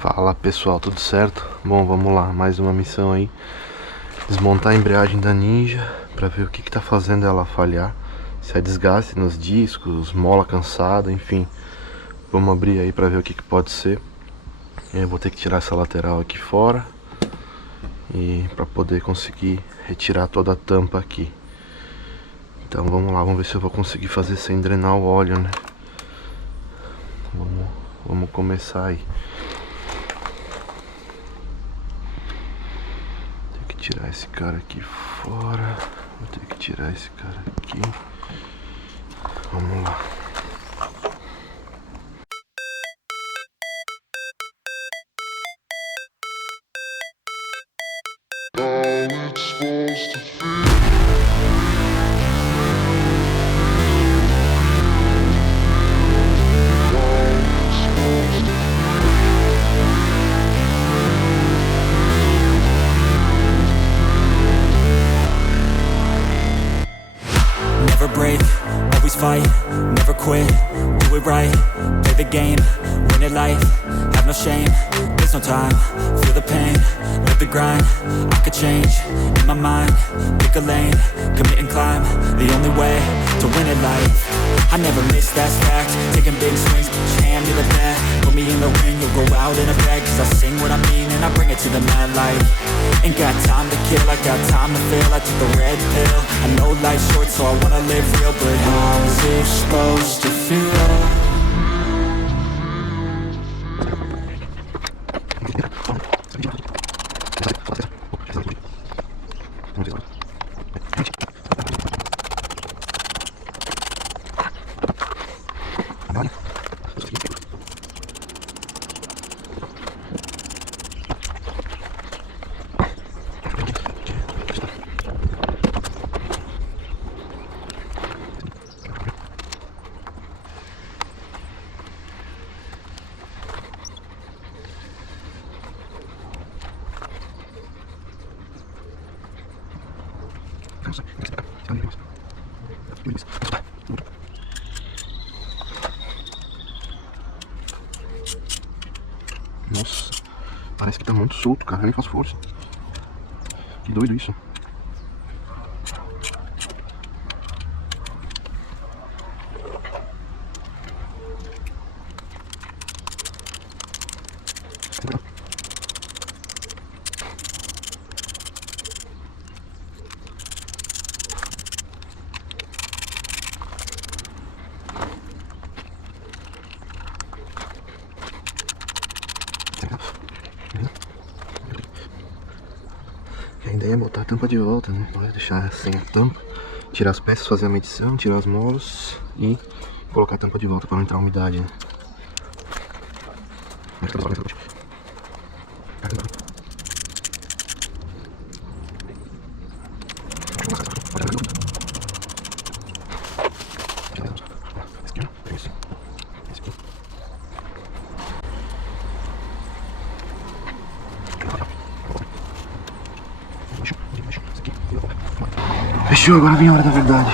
Fala pessoal, tudo certo? Bom, vamos lá, mais uma missão aí. Desmontar a embreagem da Ninja pra ver o que tá fazendo ela falhar. Se é desgaste nos discos, mola cansada, enfim. Vamos abrir aí pra ver o que pode ser. Eu vou ter que tirar essa lateral aqui fora e pra poder conseguir retirar toda a tampa aqui. Então vamos lá, vamos ver se eu vou conseguir fazer sem drenar o óleo, né? Vamos começar aí. Tirar esse cara aqui fora. Vou ter que tirar esse cara aqui. Vamos lá. Never break, always fight, never quit, do it right, play the game, win it life, have no shame, there's no time, feel the pain, live the grind, I could change, in my mind, pick a lane, commit and climb, the only way to win it life, I never miss, that's fact, taking big swings, put your hand to the bat, put me in the ring, you'll go out in a bag, cause I sing what I mean and I bring it to the mad light, ain't got time to kill, I got time to feel, I took the red pill, I know life's short so I wanna live real, but how's it supposed to feel? Nossa, parece que tá muito solto, cara. Eu nem faço força. Que doido isso. A ideia é botar a tampa de volta, né? Não é deixar sem a tampa, tirar as peças, fazer a medição, tirar as molas e colocar a tampa de volta para não entrar umidade, né? Fechou, agora vem a hora da verdade.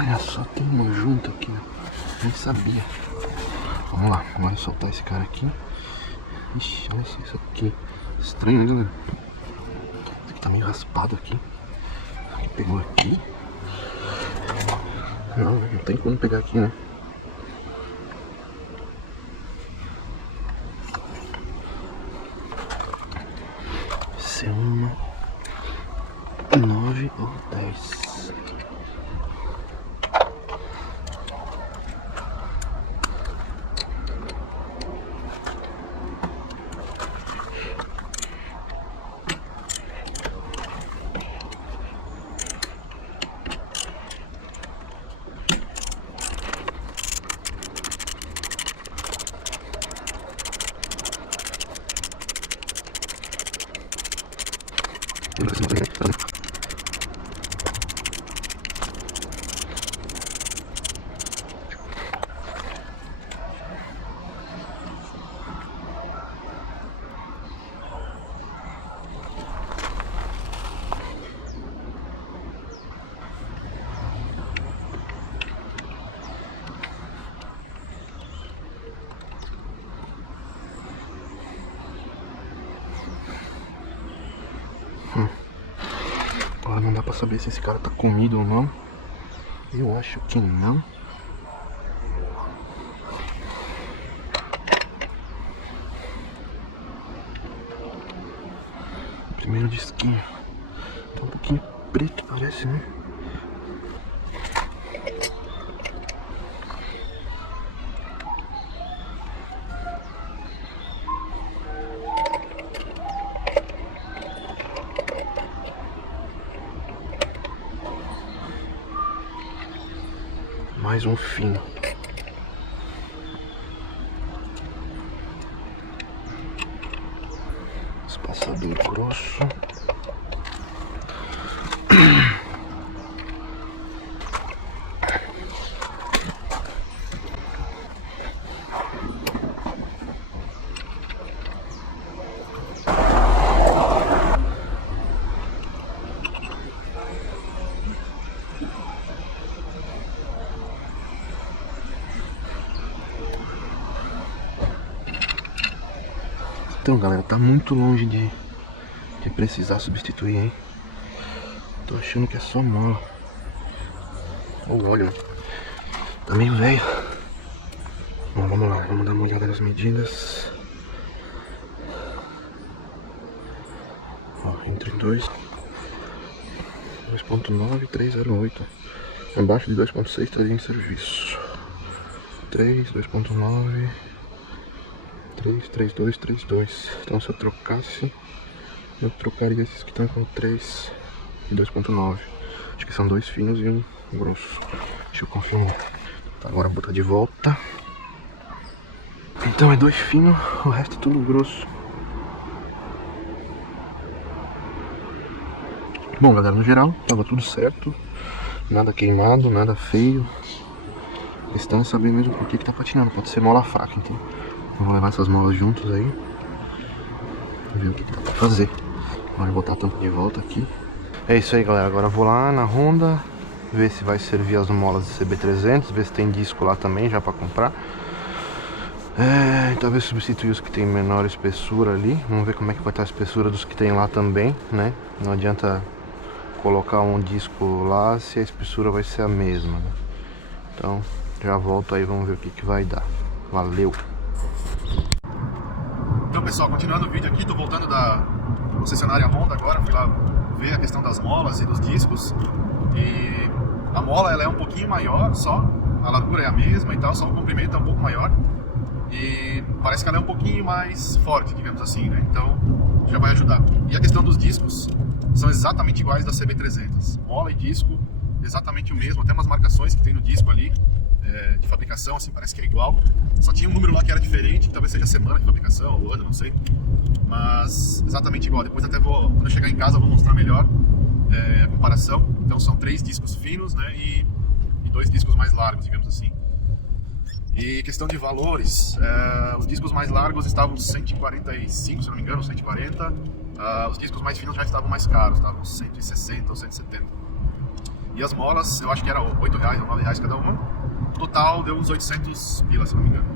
Olha só, tem uma junta aqui, ó. Nem sabia. Vamos lá, vamos soltar esse cara aqui. Ixi, olha isso aqui. Estranho, né, galera? Isso aqui tá meio raspado aqui. Pegou aqui. Não tem como pegar aqui, né? Isso é uma 9 ou 10. Agora não dá pra saber se esse cara tá comido ou não. Eu acho que não. Primeiro disquinho. Tá um pouquinho preto, parece, né? Mais um fino. Espaçador grosso. Então, galera, tá muito longe de precisar substituir, hein? Tô achando que é só mola. Ou óleo. Também velho. Bom, vamos lá, vamos dar uma olhada nas medidas. Ó, entre 2.9 e 308. Abaixo de 2.6 estaria em serviço. 3, 2.9, 3, 3.2, 3.2. Então se eu trocasse, eu trocaria esses que estão com 3 e 2.9. Acho que são dois finos e um grosso. Deixa eu confirmar. Tá, agora botar de volta. Então é dois finos, o resto é tudo grosso. Bom, galera, no geral tava tudo certo. Nada queimado, nada feio. A questão é saber mesmo por que tá patinando. Pode ser mola fraca, então eu vou levar essas molas juntos aí, ver o que dá pra fazer. Vou botar a tampa de volta aqui. É isso aí, galera, agora eu vou lá na Honda ver se vai servir as molas de CB300, ver se tem disco lá também já pra comprar. Talvez substituir os que tem menor espessura ali. Vamos ver como é que vai estar a espessura dos que tem lá também, né? Não adianta colocar um disco lá se a espessura vai ser a mesma, né? Então já volto aí, vamos ver o que vai dar. Valeu! Então, pessoal, continuando o vídeo aqui, tô voltando da concessionária Honda agora. Fui lá ver a questão das molas e dos discos. E a mola, ela é um pouquinho maior só, a largura é a mesma e tal, só o comprimento é um pouco maior. E parece que ela é um pouquinho mais forte, digamos assim, né? Então já vai ajudar. E a questão dos discos são exatamente iguais da CB300. Mola e disco, exatamente o mesmo, até umas marcações que tem no disco ali, de fabricação, assim, parece que é igual. Só tinha um número lá que era diferente, talvez seja semana de fabricação ou ano, não sei. Mas exatamente igual. Depois até vou, quando eu chegar em casa, eu vou mostrar melhor a comparação. Então são 3 discos finos, né, e 2 discos mais largos, digamos assim. E questão de valores, os discos mais largos estavam 145, se não me engano, 140. Os discos mais finos já estavam mais caros, estavam 160 ou 170. E as molas, eu acho que era R$8 ou R$9 cada uma. No total deu uns 800 pila, se não me engano.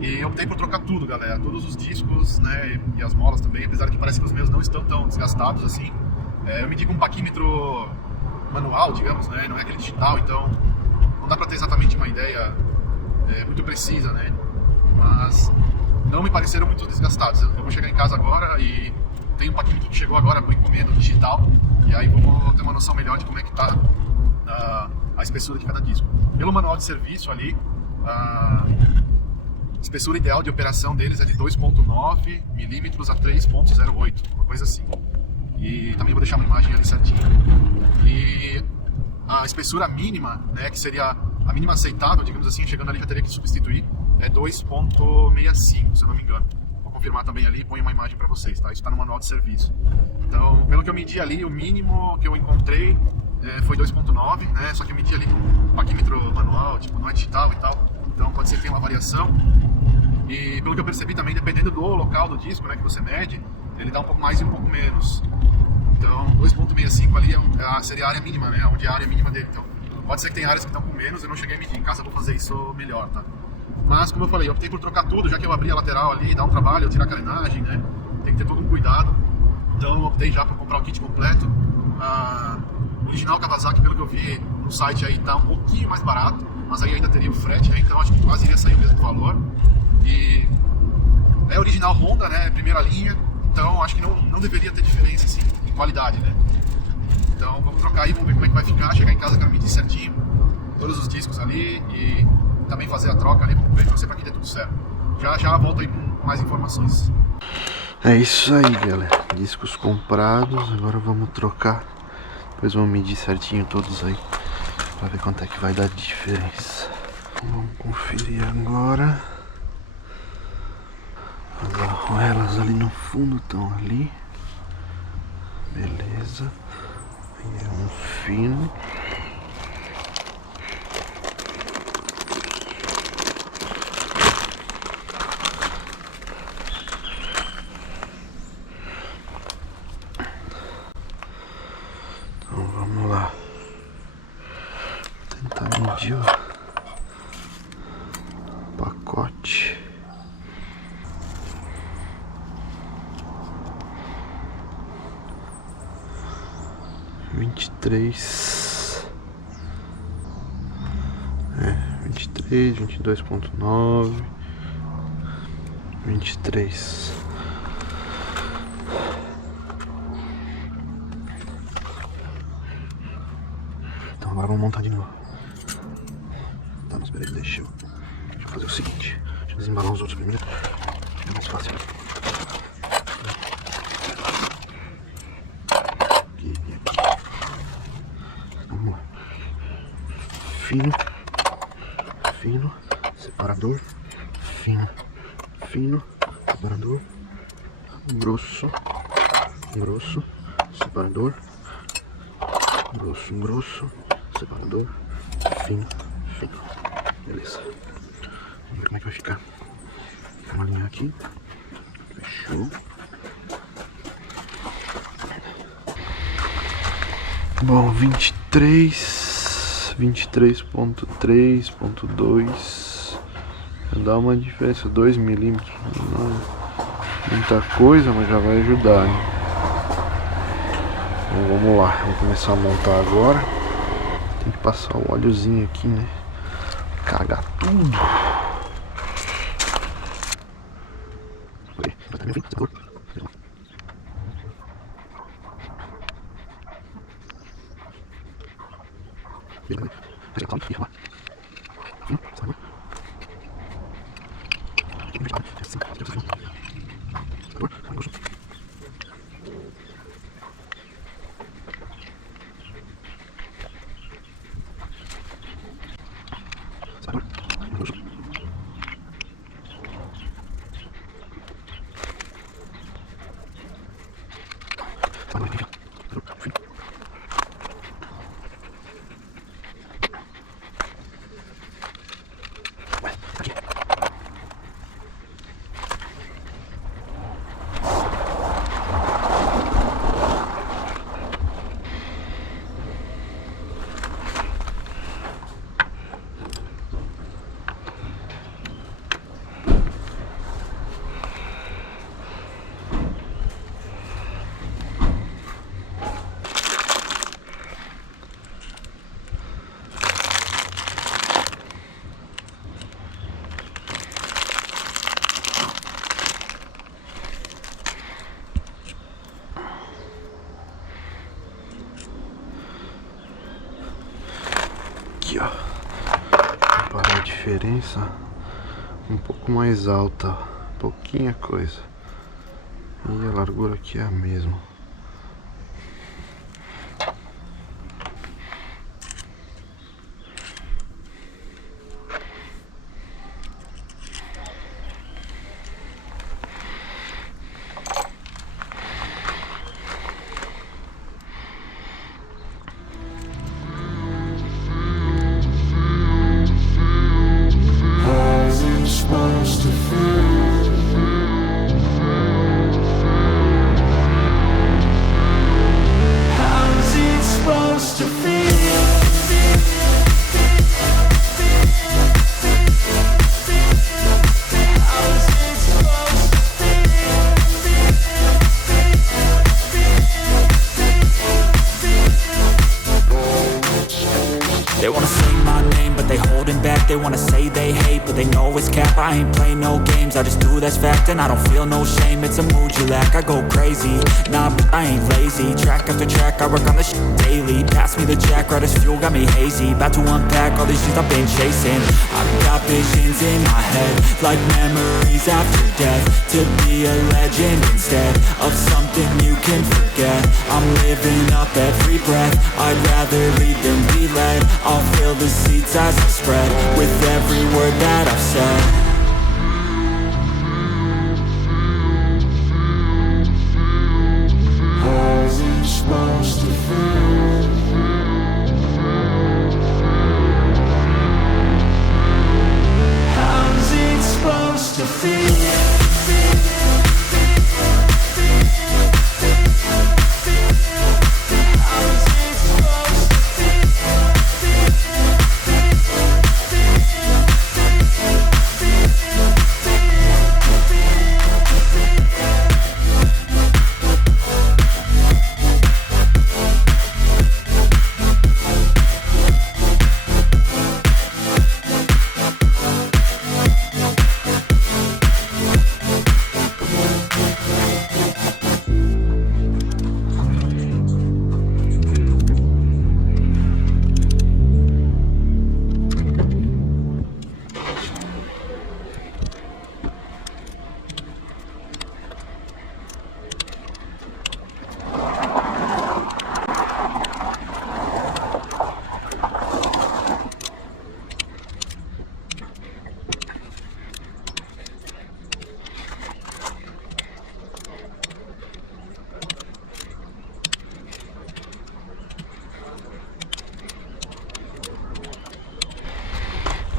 E eu optei por trocar tudo, galera, todos os discos, né, e as molas também, apesar que parece que os meus não estão tão desgastados assim. Eu medi com um paquímetro manual, digamos, né, não é aquele digital, então não dá pra ter exatamente uma ideia muito precisa, né, mas não me pareceram muito desgastados. Eu vou chegar em casa agora e tem um paquímetro que chegou agora por encomenda digital, e aí vamos ter uma noção melhor de como é que tá a espessura de cada disco. Pelo manual de serviço ali, a espessura ideal de operação deles é de 2.9 milímetros a 3.08, uma coisa assim. E também vou deixar uma imagem ali certinha. E a espessura mínima, né, que seria a mínima aceitável, digamos assim, chegando ali já teria que substituir, é 2.65, se eu não me engano. Vou confirmar também ali e ponho uma imagem para vocês, tá? Isso está no manual de serviço. Então, pelo que eu medi ali, o mínimo que eu encontrei foi 2.9, né? Só que eu medi ali com um paquímetro manual, tipo, não é digital e tal. Então pode ser que tenha uma variação. E pelo que eu percebi também, dependendo do local do disco, né, que você mede, ele dá um pouco mais e um pouco menos. Então 2.65 ali seria a área mínima, né? Onde é a área mínima dele. Então pode ser que tenha áreas que estão com menos, eu não cheguei a medir. Em casa eu vou fazer isso melhor, tá? Mas como eu falei, eu optei por trocar tudo, já que eu abri a lateral ali, dá um trabalho, eu tirar a carenagem, né? Tem que ter todo um cuidado. Então eu optei já por comprar o kit completo. O original Kawasaki, pelo que eu vi no site aí, tá um pouquinho mais barato, mas aí ainda teria o frete, né? Então acho que quase iria sair o mesmo valor. E é original Honda, né? Primeira linha, então acho que não deveria ter diferença assim, em qualidade, né? Então vamos trocar aí, vamos ver como é que vai ficar. Chegar em casa, quero medir certinho todos os discos ali e também fazer a troca ali, vamos ver, torcer pra que dê tudo certo. Já volto aí com mais informações. É isso aí, galera. Discos comprados, agora vamos trocar. Depois vamos medir certinho todos aí, pra ver quanto é que vai dar de diferença. Vamos conferir agora. As arruelas ali no fundo estão ali. Beleza. Aí é um fino. Então vamos lá. Tentar medir o pacote. Vinte e três, 22.9, 23. Então agora vamos montar de novo. Tá, mas peraí, deixa eu fazer o seguinte. Deixa eu desembalar os outros primeiro. É mais fácil. Aqui e aqui. Vamos lá. Fino, fino, separador, fino, fino, separador, grosso, grosso, separador, grosso, grosso, separador, fino, fino. Beleza. Vamos ver como é que vai ficar. Vamos alinhar aqui. Fechou. Bom, 23.3.2. Dá uma diferença, 2 milímetros. Não é muita coisa, mas já vai ajudar, né? Então vamos lá, vamos começar a montar agora. Tem que passar o óleozinho aqui, né? Cagar tudo. Aqui, ó. Para a diferença um pouco mais alta, pouquinha coisa. E a largura aqui é a mesma. They wanna say they hate, but they know it's cap. I ain't play no games, I just do that's fact. And I don't feel no shame, it's a mood you lack. I go crazy, nah, but I ain't lazy. Track after track, I work on this shit daily. Pass me the jack, right as fuel, got me hazy. About to unpack all these things I've been chasing. I've got visions in my head, like memories after death. To be a legend instead of something you can forget. I'm living up every breath, I'd rather lead than be led. I'll fill the seats as I spread, with every word that I've said. How's it supposed to feel? How's it supposed to feel?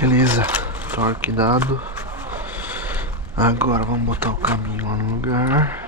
Beleza, torque dado. Agora vamos botar o caminho lá no lugar.